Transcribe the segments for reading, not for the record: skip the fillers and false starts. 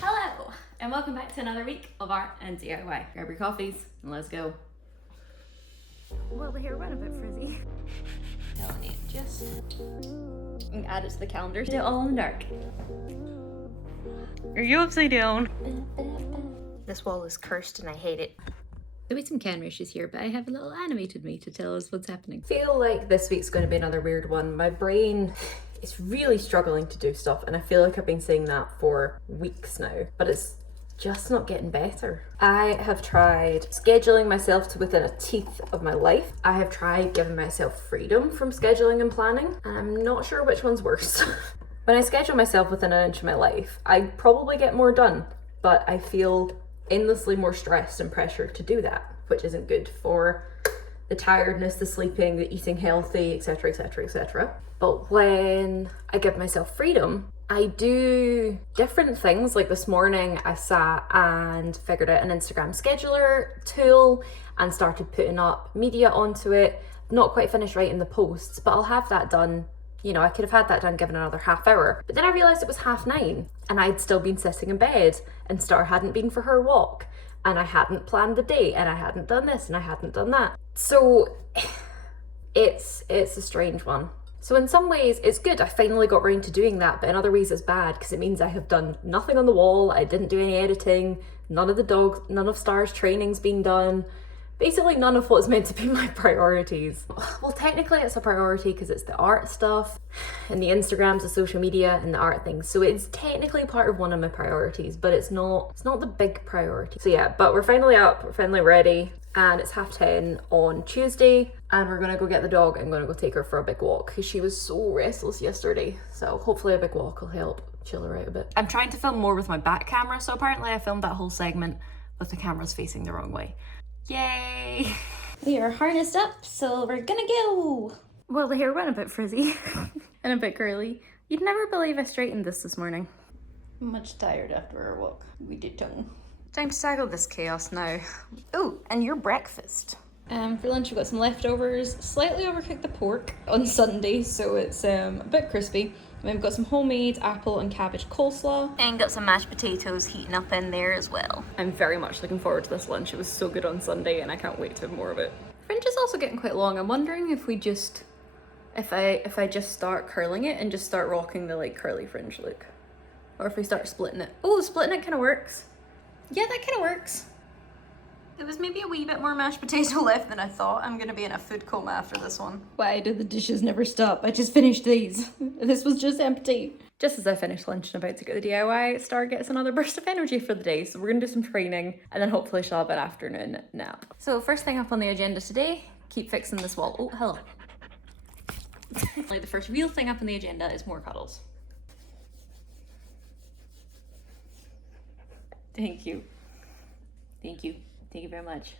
Hello, and welcome back to another week of art and DIY. Grab your coffees and let's go. Well, the hair went a bit frizzy. Telling you, just add it to the calendar. Do it all in the dark. Are you upside down? This wall is cursed and I hate it. There'll be some camera issues here, but I have a little animated me to tell us what's happening. I feel like this week's going to be another weird one. My brain is really struggling to do stuff, and I feel like I've been saying that for weeks now, but it's just not getting better. I have tried scheduling myself to within a teeth of my life. I have tried giving myself freedom from scheduling and planning, and I'm not sure which one's worse. When I schedule myself within an inch of my life, I probably get more done, but I feel endlessly more stressed and pressured to do that, which isn't good for the tiredness, the sleeping, the eating healthy, etc, etc, etc. But when I give myself freedom, I do different things. Like this morning I sat and figured out an Instagram scheduler tool and started putting up media onto it. Not quite finished writing the posts, but I'll have that done. You know, I could have had that done given another half hour. But then I realised it was 9:30 and I'd still been sitting in bed and Star hadn't been for her walk and I hadn't planned the day and I hadn't done this and I hadn't done that. So it's a strange one. So in some ways it's good, I finally got round to doing that, but in other ways it's bad because it means I have done nothing on the wall, I didn't do any editing, none of Star's training's been done. Basically none of what's meant to be my priorities. Well, technically it's a priority because it's the art stuff and the Instagrams, the social media and the art things. So it's technically part of one of my priorities, but it's not the big priority. So yeah, but we're finally up, we're finally ready, and it's 10:30 on Tuesday and we're gonna go get the dog. I'm gonna go take her for a big walk because she was so restless yesterday. So hopefully a big walk will help chill her out a bit. I'm trying to film more with my back camera, so apparently I filmed that whole segment with the cameras facing the wrong way. Yay! We are harnessed up, so we're gonna go! Well, the hair went a bit frizzy. And a bit curly. You'd never believe I straightened this morning. I'm much tired after our walk. We did tongue. Time to tackle this chaos now. Oh, and your breakfast. For lunch we've got some leftovers. Slightly overcooked the pork on Sunday, so it's a bit crispy. And then we've got some homemade apple and cabbage coleslaw. And got some mashed potatoes heating up in there as well. I'm very much looking forward to this lunch. It was so good on Sunday and I can't wait to have more of it. Fringe is also getting quite long. I'm wondering if we just, if I just start curling it and just start rocking the like curly fringe look. Or if we start splitting it. Oh, splitting it kind of works. Yeah, that kind of works. There was maybe a wee bit more mashed potato left than I thought. I'm gonna be in a food coma after this one. Why do the dishes never stop? I just finished these. This was just empty. Just as I finished lunch and about to go to the DIY, Star gets another burst of energy for the day. So we're gonna do some training and then hopefully she'll have an afternoon nap. So first thing up on the agenda today, keep fixing this wall. Oh, hello. Like the first real thing up on the agenda is more cuddles. Thank you. Thank you. Thank you very much.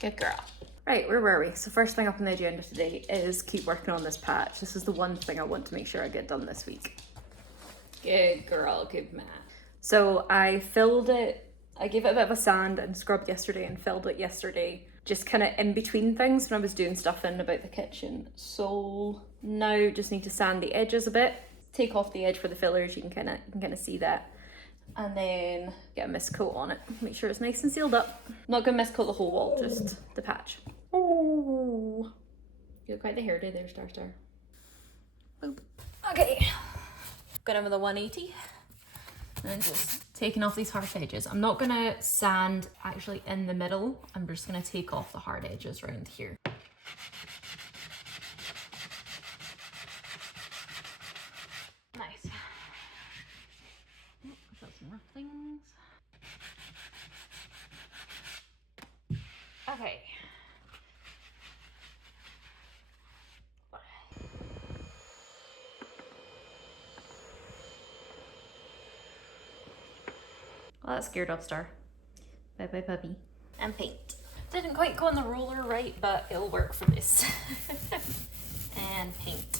Good girl. Right, where were we? So first thing up on the agenda today is keep working on this patch. This is the one thing I want to make sure I get done this week. Good girl, good man. So I filled it, I gave it a bit of a sand and scrubbed yesterday and filled it yesterday, just kind of in between things when I was doing stuff in about the kitchen. So now just need to sand the edges a bit, take off the edge for the fillers, you can kind of see that. And then get a mist coat on it. Make sure it's nice and sealed up. Not gonna mist coat the whole wall, just the patch. Oh, you look quite the hairdo there, Star. Boop. Okay, got another 180. And just taking off these harsh edges. I'm not gonna sand actually in the middle. I'm just gonna take off the hard edges around here. Nice. Some rough things. Okay. Well, that scared off Star. Bye bye puppy. And paint. Didn't quite go on the roller right, but it'll work for this. And paint.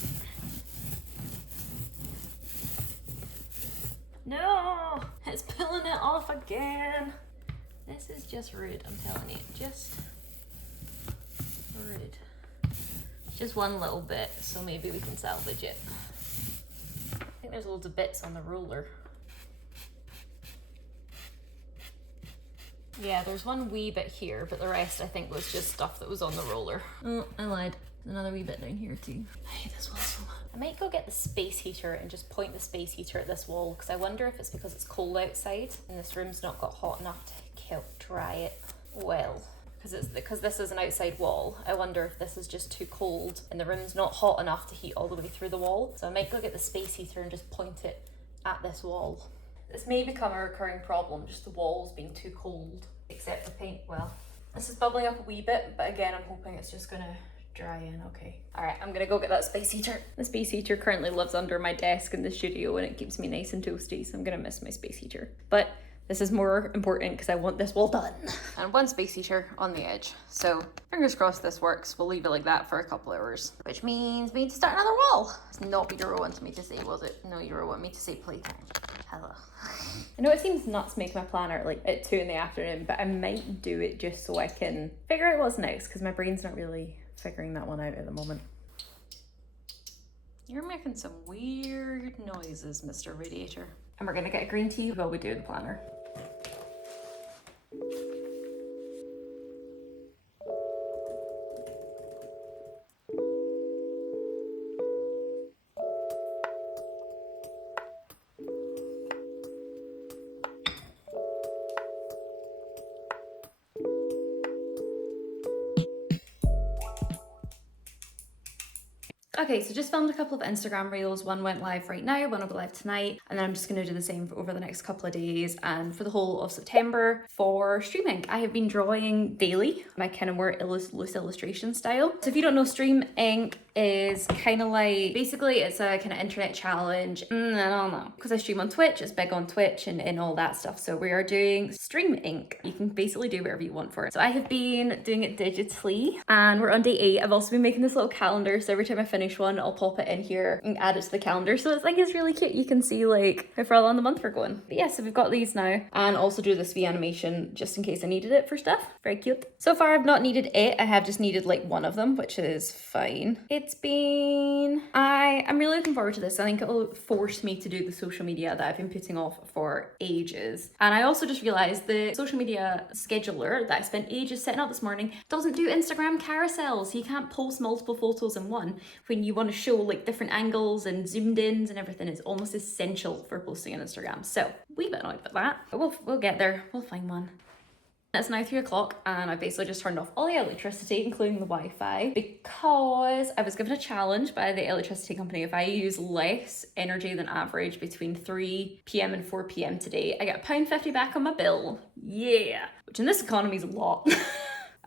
No, it's pulling it off again. This is just rude, I'm telling you. Just rude. Just one little bit, so maybe we can salvage it. there's loads of bits on the roller. Yeah, there's one wee bit here, but the rest I think was just stuff that was on the roller. Oh, I lied. Another wee bit down here too. I hate this wall so much. I might go get the space heater and just point the space heater at this wall, because I wonder if it's because it's cold outside and this room's not got hot enough to help dry it well. Because this is an outside wall, I wonder if this is just too cold and the room's not hot enough to heat all the way through the wall. So I might go get the space heater and just point it at this wall. This may become a recurring problem, just the walls being too cold. Except the paint, well, this is bubbling up a wee bit, but again, I'm hoping it's just gonna dry in okay. All right, I'm gonna go get that space heater. The space heater currently lives under my desk in the studio and it keeps me nice and toasty, so I'm gonna miss my space heater. But this is more important because I want this wall done. And one space heater on the edge. So fingers crossed this works. We'll leave it like that for a couple hours, which means we need to start another wall. It's not what you wanted me to say, was it? No, you wanted me to say playtime. Hello. I know it seems nuts making my planner like at 2 in the afternoon, but I might do it just so I can figure out what's next, because my brain's not really figuring that one out at the moment. You're making some weird noises, Mr. Radiator. And we're gonna get a green tea while we do the planner. Okay, so just filmed a couple of Instagram reels. One went live right now, one will go live tonight, and then I'm just going to do the same over the next couple of days and for the whole of September for Stream Ink. I have been drawing daily, my kind of more loose illustration style. So if you don't know, Stream Ink is kind of like, basically it's a kind of internet challenge. I don't know, because I stream on Twitch, it's big on Twitch and all that stuff. So we are doing Stream Ink. You can basically do whatever you want for it. So I have been doing it digitally and we're on day 8. I've also been making this little calendar, so every time I finish one, I'll pop it in here and add it to the calendar. So it's really cute. You can see like how far along the month we're going. But yeah, so we've got these now, and also do this wee animation just in case I needed it for stuff. Very cute. So far I've not needed it. I have just needed like one of them, which is fine. I'm really looking forward to this. I think it'll force me to do the social media that I've been putting off for ages. And I also just realized the social media scheduler that I spent ages setting up this morning doesn't do Instagram carousels. You can't post multiple photos in one when you want to show like different angles and zoomed ins and everything. Is almost essential for posting on Instagram. So wee bit annoyed about that, but we'll get there. We'll find one. It's now 3 o'clock and I basically just turned off all the electricity, including the Wi-Fi, because I was given a challenge by the electricity company. If I use less energy than average between 3 p.m. and 4 p.m. today, I get £1.50 back on my bill. Yeah, which in this economy is a lot.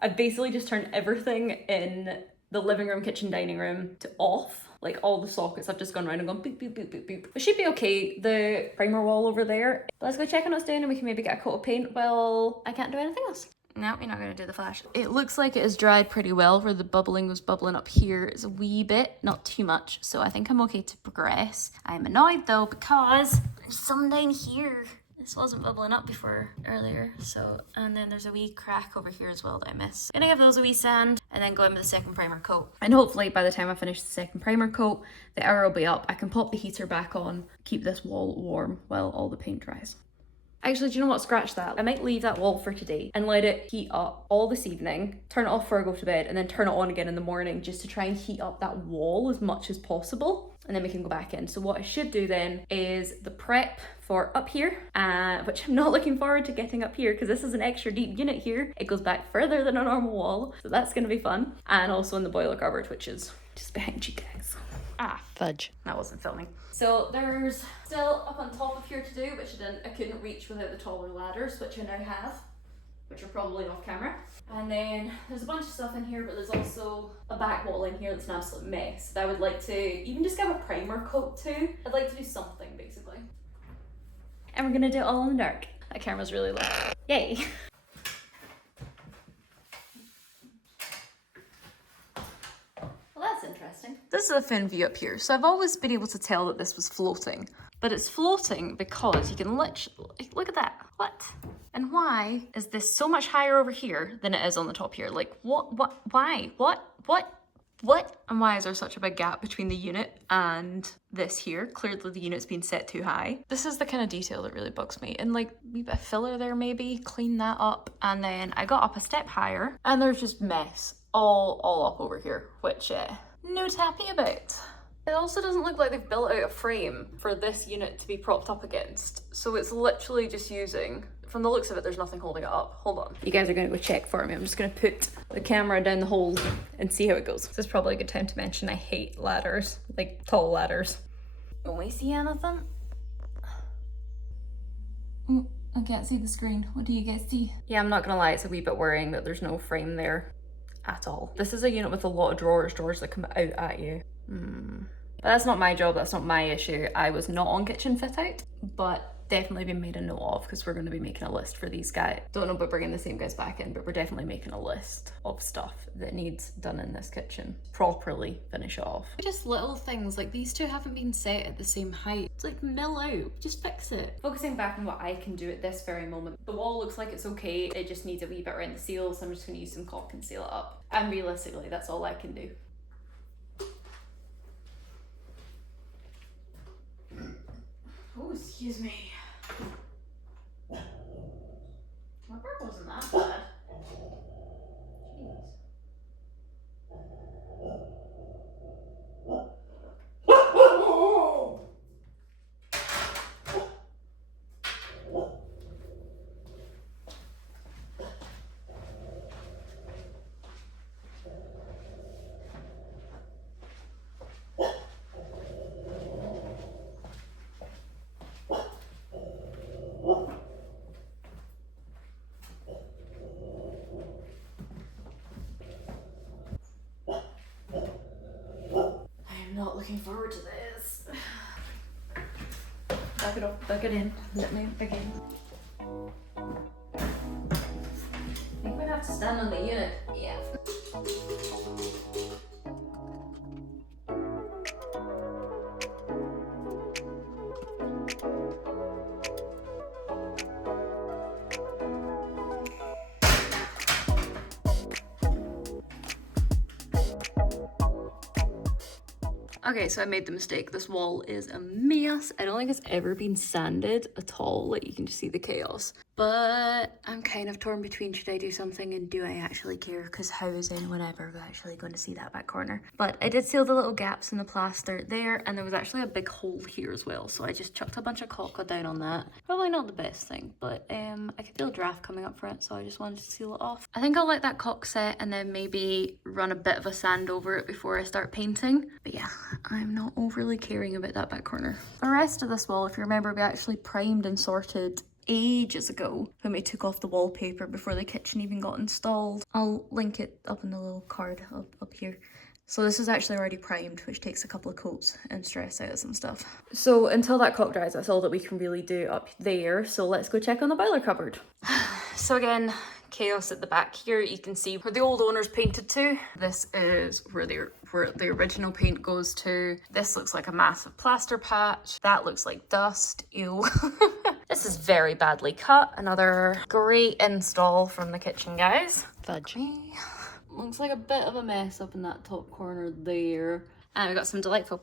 I basically just turned everything in the living room, kitchen, dining room to off. Like all the sockets, I've just gone around and gone boop, boop, boop, boop, boop. It should be okay. The primer wall over there. Let's go check on what's doing and we can maybe get a coat of paint. Well, I can't do anything else. No, you're not going to do the flash. It looks like it has dried pretty well, where the bubbling was bubbling up here. It's a wee bit, not too much. So I think I'm okay to progress. I'm annoyed though because there's some down here. This wasn't bubbling up before earlier, so, and then there's a wee crack over here as well that I missed. Gonna give those a wee sand and then go in with the second primer coat. And hopefully by the time I finish the second primer coat, the hour will be up. I can pop the heater back on, keep this wall warm while all the paint dries. Actually, do you know what? Scratch that. I might leave that wall for today and let it heat up all this evening, turn it off before I go to bed, and then turn it on again in the morning just to try and heat up that wall as much as possible. And then we can go back in. So what I should do then is the prep for up here, which I'm not looking forward to getting up here because this is an extra deep unit here. It goes back further than a normal wall, so that's going to be fun. And also in the boiler cupboard, which is just behind you guys. Ah, fudge. That wasn't filming. So there's still up on top of here to do, which I couldn't reach without the taller ladders, which I now have, which are probably off camera. And then there's a bunch of stuff in here, but there's also a back wall in here that's an absolute mess that I would like to even just give a primer coat to. I'd like to do something, basically. And we're gonna do it all in the dark. That camera's really low. Yay. Well, that's interesting. This is a thin view up here. So I've always been able to tell that this was floating, but it's floating because you can literally, look at that. What? And why is this so much higher over here than it is on the top here? Like, why? What? What and why is there such a big gap between the unit and this here? Clearly the unit's been set too high. This is the kind of detail that really bugs me. And like a wee bit of filler there maybe, clean that up. And then I got up a step higher and there's just mess all up over here, which not happy about. It also doesn't look like they've built out a frame for this unit to be propped up against. So it's literally just using, from the looks of it, there's nothing holding it up. Hold on. You guys are gonna go check for me. I'm just gonna put the camera down the hole and see how it goes. This is probably a good time to mention I hate ladders, like tall ladders. Can we see anything? Oh, I can't see the screen. What do you guys see? Yeah, I'm not gonna lie, it's a wee bit worrying that there's no frame there at all. This is a unit with a lot of drawers that come out at you. But that's not my job, that's not my issue. I was not on kitchen fit out, but definitely been made a note of because we're going to be making a list for these guys. Don't know about bringing the same guys back in, but we're definitely making a list of stuff that needs done in this kitchen. Properly finish off. Just little things, like these two haven't been set at the same height. It's like mill out, just fix it. Focusing back on what I can do at this very moment. The wall looks like it's okay, it just needs a wee bit around the seal, so I'm just going to use some caulk and seal it up. And realistically, that's all I can do. Oh, excuse me. My burp wasn't that bad. Jeez. Not looking forward to this. Back it up, back it in, let me again. I think we'd have to stand on the unit. Yeah. Okay, so I made the mistake. This wall is a mess. I don't think it's ever been sanded at all. Like, you can just see the chaos. But I'm kind of torn between should I do something and do I actually care? Because how is anyone ever actually going to see that back corner? But I did seal the little gaps in the plaster there, and there was actually a big hole here as well. So I just chucked a bunch of caulk down on that. Probably not the best thing, but I could feel a draft coming up for it, so I just wanted to seal it off. I think I'll let that caulk set and then maybe run a bit of a sand over it before I start painting. But yeah, I'm not overly caring about that back corner. The rest of this wall, if you remember, we actually primed and sorted ages ago when we took off the wallpaper before the kitchen even got installed. I'll link it up in the little card up here. So this is actually already primed, which takes a couple of coats and stress out some stuff. So until that caulk dries, that's all that we can really do up there. So let's go check on the boiler cupboard. So again, chaos at the back here. You can see where the old owners painted to. This is where the original paint goes to. This looks like a massive plaster patch. That looks like dust. Ew. This is very badly cut. Another great install from the kitchen guys. Fudgy. Looks like a bit of a mess up in that top corner there. And we've got some delightful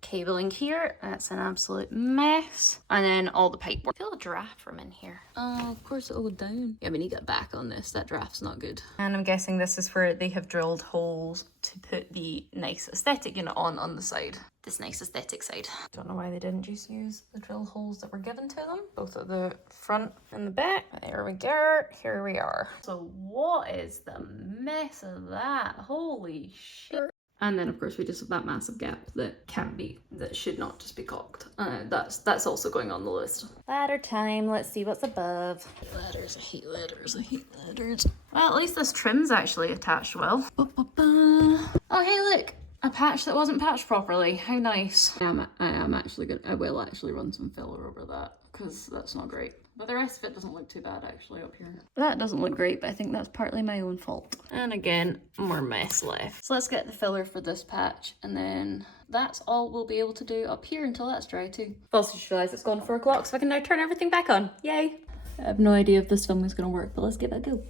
cabling here. That's an absolute mess. And then all the pipe work. I feel a draft from in here. Oh, of course it'll go down. Yeah, we need to get back on this. That draft's not good. And I'm guessing this is where they have drilled holes to put the nice aesthetic unit on the side. This nice aesthetic side. Don't know why they didn't just use the drill holes that were given to them. Both at the front and the back. There we go. Here we are. So what is the mess of that? Holy shit. And then of course we just have that massive gap that should not just be caulked. That's also going on the list. Ladder time, let's see what's above. Ladders, I hate ladders, I hate ladders. Well, at least this trim's actually attached well. Oh hey look, a patch that wasn't patched properly, how nice. I will actually run some filler over that, because that's not great. But the rest of it doesn't look too bad actually up here. That doesn't look great, but I think that's partly my own fault. And again, more mess left. So let's get the filler for this patch, and then that's all we'll be able to do up here until that's dry too. I've also just realised it's gone 4 o'clock, so I can now turn everything back on. Yay! I have no idea if this film is going to work, but let's give it a go.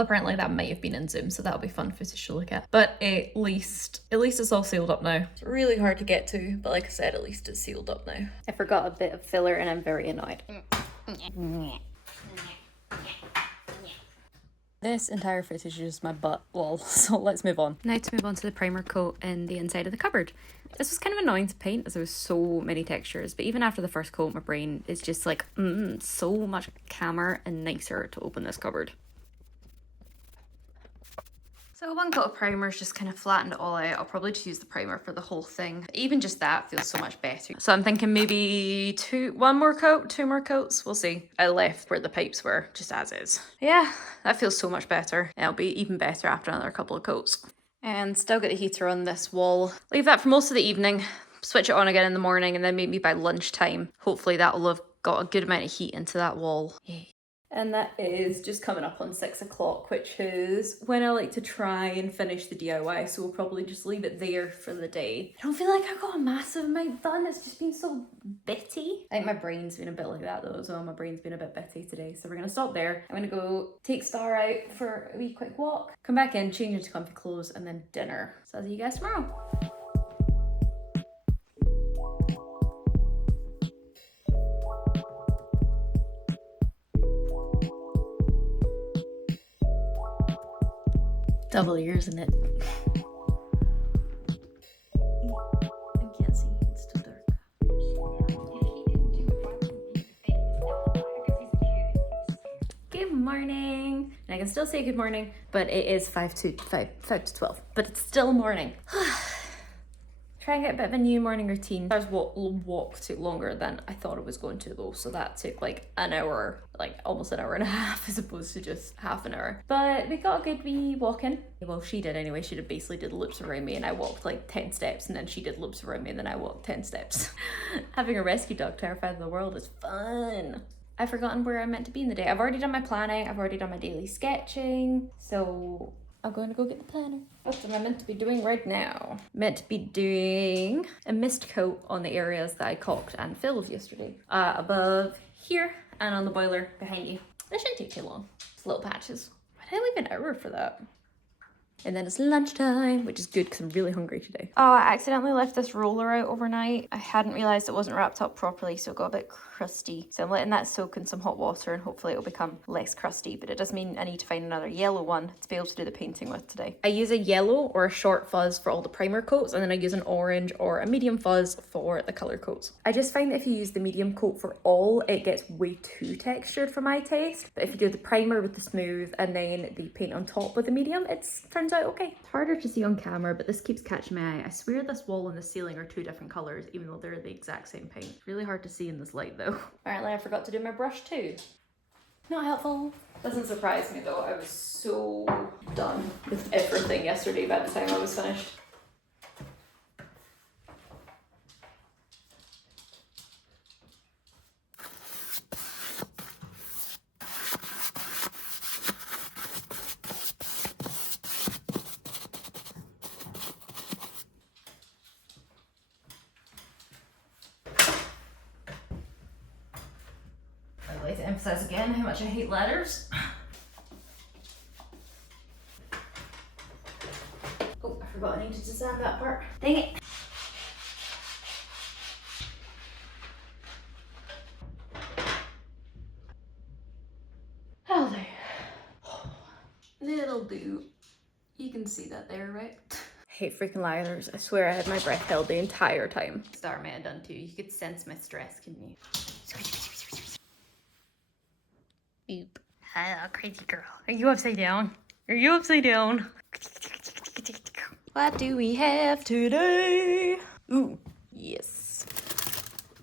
Well, apparently that might have been in Zoom, so that'll be fun footage to look at. But at least it's all sealed up now. It's really hard to get to, but like I said, at least it's sealed up now. I forgot a bit of filler and I'm very annoyed. This entire footage is just my butt, lol, so let's move on. Now to move on to the primer coat in the inside of the cupboard. This was kind of annoying to paint as there was so many textures, but even after the first coat, my brain is just like, so much calmer and nicer to open this cupboard. So one coat of primer is just kind of flattened it all out. I'll probably just use the primer for the whole thing. Even just that feels so much better. So I'm thinking maybe two more coats, we'll see. I left where the pipes were, just as is. Yeah, that feels so much better. It'll be even better after another couple of coats. And still got the heater on this wall. Leave that for most of the evening, switch it on again in the morning, and then maybe by lunchtime, hopefully that'll have got a good amount of heat into that wall. Yay. And that is just coming up on 6 o'clock, which is when I like to try and finish the DIY, so we'll probably just leave it there for the day. I don't feel like I've got a massive amount done, it's just been so bitty. I think my brain's been a bit like that though as well, my brain's been a bit bitty today, so we're gonna stop there. I'm gonna go take Star out for a wee quick walk, come back in, change into comfy clothes, and then dinner. So I'll see you guys tomorrow. Double ears in it. I can't see, it's too dark. Good morning. And I can still say good morning, but it is 5 to 12. But it's still morning. Try and get a bit of a new morning routine. Ours walk took longer than I thought it was going to though, so that took like an hour, like almost an hour and a half as opposed to just half an hour. But we got a good wee walk in. Well, she did anyway. She basically did loops around me and I walked like 10 steps and then she did loops around me and then I walked 10 steps. Having a rescue dog terrified of the world is fun. I've forgotten where I'm meant to be in the day. I've already done my planning. I've already done my daily sketching. So I'm going to go get the planner. What am I meant to be doing right now? Meant to be doing a mist coat on the areas that I caulked and filled yesterday. Above here and on the boiler behind you. That shouldn't take too long. It's little patches. Why did I leave an hour for that? And then it's lunchtime, which is good because I'm really hungry today. Oh, I accidentally left this roller out overnight. I hadn't realised it wasn't wrapped up properly, so it got a bit crusty. So I'm letting that soak in some hot water and hopefully it'll become less crusty, but it does mean I need to find another yellow one to be able to do the painting with today. I use a yellow or a short fuzz for all the primer coats, and then I use an orange or a medium fuzz for the colour coats. I just find that if you use the medium coat for all, it gets way too textured for my taste. But if you do the primer with the smooth and then the paint on top with the medium, it turns out okay. It's harder to see on camera, but this keeps catching my eye. I swear this wall and the ceiling are two different colours, even though they're the exact same paint. It's really hard to see in this light though. Apparently I forgot to do my brush too. Not helpful. Doesn't surprise me though, I was so done with everything yesterday by the time I was finished. I'd like to emphasize again how much I hate ladders. Oh, I forgot I needed to sand that part. Dang it. That'll do. It'll do. You can see that there, right? I hate freaking ladders. I swear I had my breath held the entire time. Star may have done too. You could sense my stress, couldn't you? Boop. Hello, crazy girl. Are you upside down? Are you upside down? What do we have today? Ooh, yes.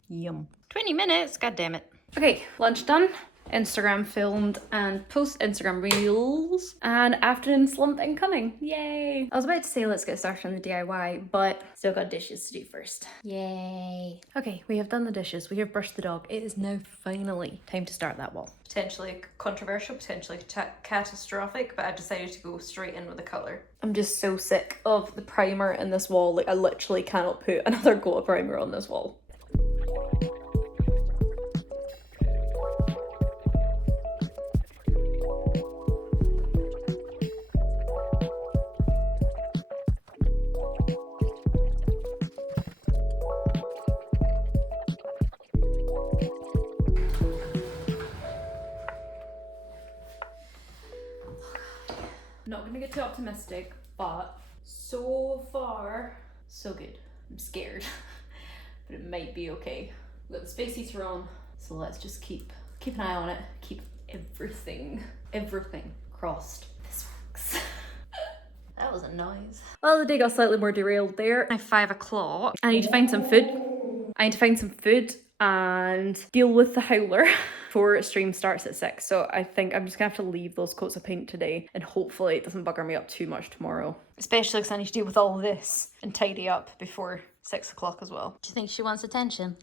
Yum. 20 minutes, god damn it. Okay, lunch done. Instagram filmed and post Instagram reels and afternoon slump incoming. Yay. I was about to say let's get started on the DIY, but still got dishes to do first. Yay. Okay, we have done the dishes. We have brushed the dog. It is now finally time to start that wall. Potentially controversial, potentially catastrophic, but I decided to go straight in with the colour. I'm just so sick of the primer in this wall. Like I literally cannot put another coat of primer on this wall. optimistic, but so far, so good. I'm scared, but it might be okay. We've got the space heater on, so let's just keep an eye on it. Keep everything crossed. This works. That was a noise. Well, the day got slightly more derailed there. At 5 o'clock, I need to find some food. And deal with the howler before stream starts at 6. So I think I'm just gonna have to leave those coats of paint today, and hopefully it doesn't bugger me up too much tomorrow. Especially because I need to deal with all this and tidy up before 6 o'clock as well. Do you think she wants attention?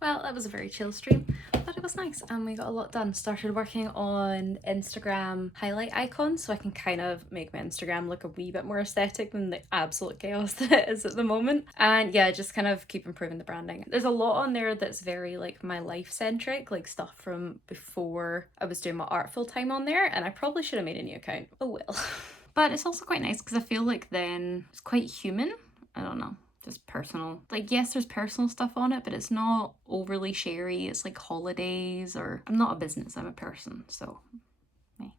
Well, that was a very chill stream, but it was nice and we got a lot done. Started working on Instagram highlight icons so I can kind of make my Instagram look a wee bit more aesthetic than the absolute chaos that it is at the moment. And yeah, just kind of keep improving the branding. There's a lot on there that's very like my life centric, like stuff from before I was doing my art full time on there, and I probably should have made a new account. Oh well. But it's also quite nice because I feel like then it's quite human. I don't know. Just personal. Like, yes, there's personal stuff on it, but it's not overly sharey. It's like holidays, or I'm not a business, I'm a person, so me.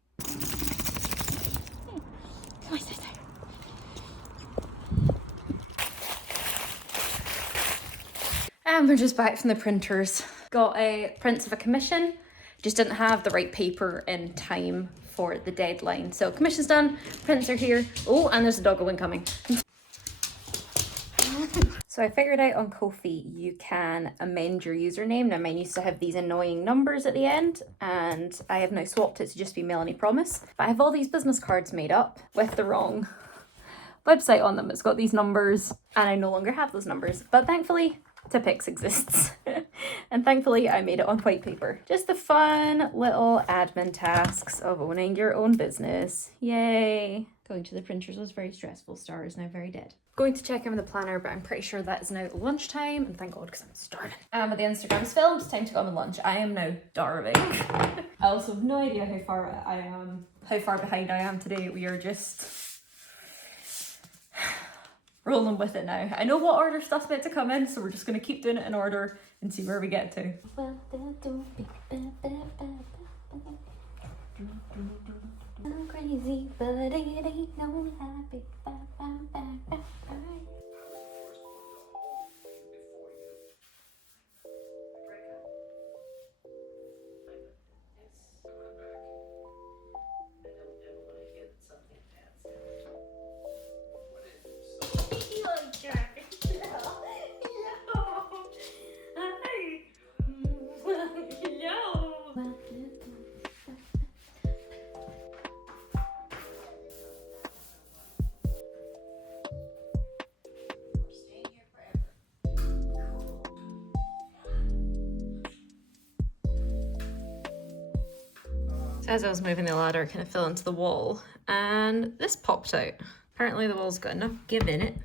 And we're just back from the printers. Got a prints of a commission. Just didn't have the right paper in time for the deadline. So commission's done, prints are here. Oh, and there's a doggo incoming. So I figured out on Ko-fi you can amend your username. Now mine used to have these annoying numbers at the end, and I have now swapped it to just be Melanie Promise. But I have all these business cards made up with the wrong website on them. It's got these numbers and I no longer have those numbers. But thankfully, Tipix exists. And thankfully I made it on white paper. Just the fun little admin tasks of owning your own business. Yay! Going to the printers was very stressful. Star is now very dead. Going to check in with the planner, but I'm pretty sure that is now lunchtime, and thank God because I'm starving. But the Instagram's filmed, it's time to go on lunch. I am now starving. I also have no idea how far behind I am today. We are just rolling with it now. I know what order stuff's about to come in, so we're just gonna keep doing it in order and see where we get to. I'm crazy, but it ain't no happy. So as I was moving the ladder, it kind of fell into the wall, and this popped out. Apparently the wall's got enough give in it.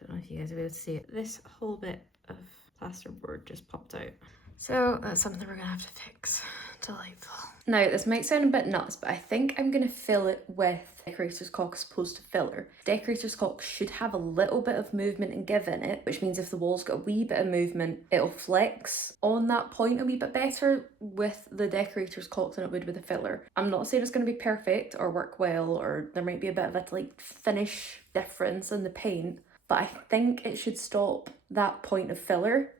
Don't know if you guys will be able to see it. This whole bit of plasterboard just popped out. So that's something we're gonna have to fix. Delightful. Now, this might sound a bit nuts, but I think I'm gonna fill it with decorator's caulk as opposed to filler. Decorator's caulk should have a little bit of movement and give in it, which means if the wall's got a wee bit of movement, it'll flex on that point a wee bit better with the decorator's caulk than it would with the filler. I'm not saying it's gonna be perfect or work well, or there might be a bit of a like finish difference in the paint, but I think it should stop that point of filler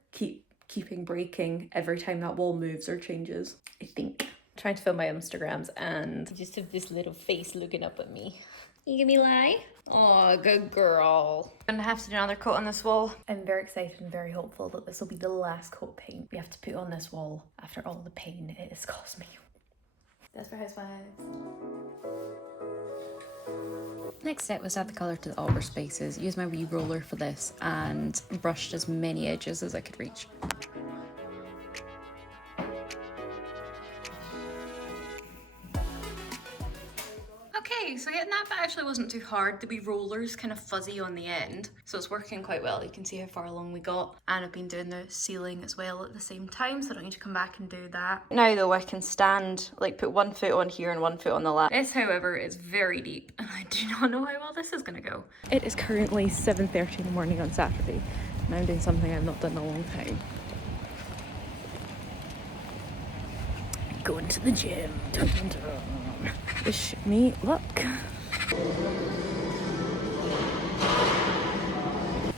keeping breaking every time that wall moves or changes, I think. I'm trying to film my Instagrams and I just have this little face looking up at me. You give me a lie? Oh, good girl. I'm gonna have to do another coat on this wall. I'm very excited and very hopeful that this will be the last coat of paint we have to put on this wall after all the pain it has cost me. That's for Housewives. Next step was to add the colour to the outer spaces. Use my wee roller for this and brushed as many edges as I could reach. Okay, so getting that bit actually wasn't too hard. The wee roller's kind of fuzzy on the end, so it's working quite well. You can see how far along we got. And I've been doing the ceiling as well at the same time, so I don't need to come back and do that. Now though, I can stand, like put one foot on here and one foot on the lap. This, however, is very deep, and I do not know how well this is gonna go. It is currently 7:30 in the morning on Saturday, and I'm doing something I've not done in a long time. Going to the gym. Dun, dun, dun. Wish me luck.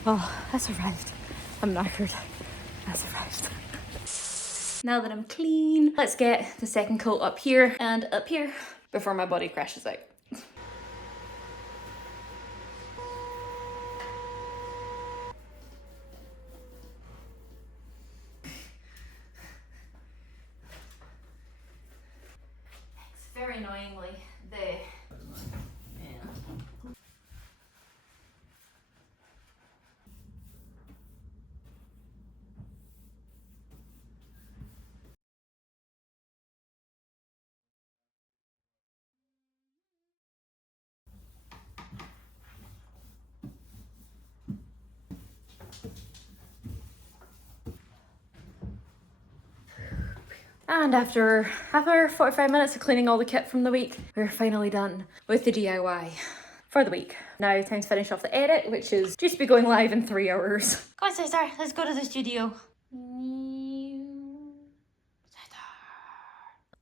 Oh, that's arrived. I'm knackered. That's arrived. Now that I'm clean, let's get the second coat up here and up here before my body crashes out. Very annoyingly, and after 45 minutes of cleaning all the kit from the week, we're finally done with the DIY for the week. Now time to finish off the edit, which is due to be going live in 3 hours. Come on, sister, let's go to the studio.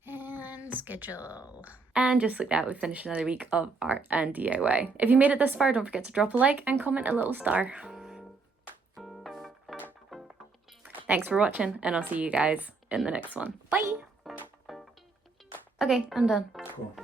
And schedule. And just like that, we finished another week of art and DIY. If you made it this far, don't forget to drop a like and comment a little star. Thanks for watching, and I'll see you guys in the next one. Bye! Okay, I'm done. Cool.